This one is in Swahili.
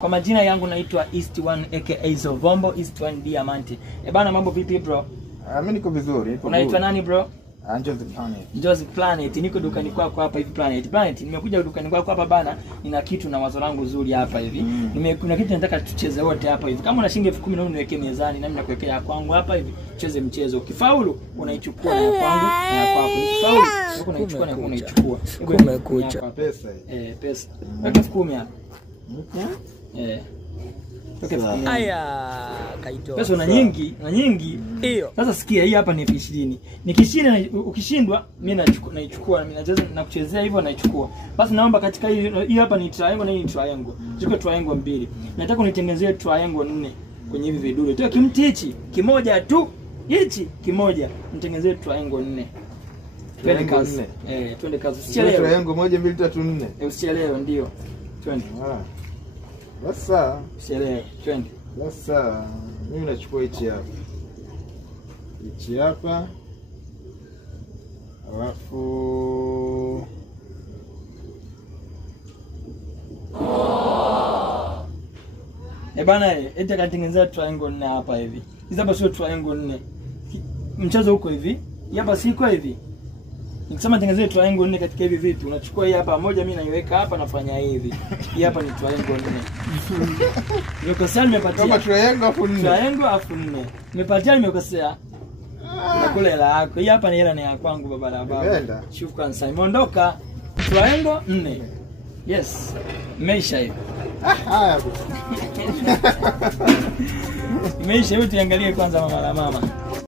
Kwa majina yangu naitwa East One aka Zovombo, East One Diamante. Bana mambo vipi bro? Mimi niko vizuri. Unaitwa nani bro? Joseph Planet. Joseph Planet. Niko dukani kwako hapa hivi Planet. Nimekuja dukani kwako hapa bana, nina kitu na wazo langu zuri hapa hivi. Kuna kitu nataka tucheze wote hapa hivi. Kama una shilingi 10,000 na uniwekee mezani na mimi nakuwekea kwangu hapa hivi. Tucheze mchezo. Ukifaulu unaichukua na kwangu na ya kwako. Ukifaulu unaichukua na unaichukua. Kumekucha. Pesa hii. Pesa. Weka 10,000 hapa. Aya, kaitoa. Pesa una nyingi. Hiyo. Sasa sikia, hii hapa ni 20. Nikishinda ukishindwa mimi naichukua, mimi nacheza na kuchezea hivyo naichukua. Basi naomba katika hii hapa ni triangle na hii ni triangle. Chukua triangle mbili. Nataka unitengenezee triangle 4 kwenye hivi vidude. Toa kimti hichi kimoja tu. Hichi kimoja. Nitengenezee triangle 4. Twende kazi. Twende kazi. Usichelewe. Triangle 1 2 3 4. Usichelewe ndio. Twende. Sasa, usichelewe. Twende. Sasa, mimi nachukua hichi hapa. Hichi hapa. Alafu bana, eti akatengeneza triangle 4 hapa hivi. Hizi hapa sio triangle 4. Mchezo huko hivi. Hapa siko hivi. Nikisema tengenezee triangle 4 katika hivi vitu, unachukua hii hapa moja, mimi naiweka hapa, nafanya hivi. Hii hapa ni triangle 4. Nimekosea, nimepatia. Kama triangle afu 4. Triangle afu 4. Nimepatia, nimekosea. Nakula hela yako. Hii hapa ni hela ni ya kwangu baba la baba. Shukrani sana. Imeondoka triangle 4. Yes. Imeisha hiyo. Haya. Imeisha hiyo, tuangalie kwanza mama la mama.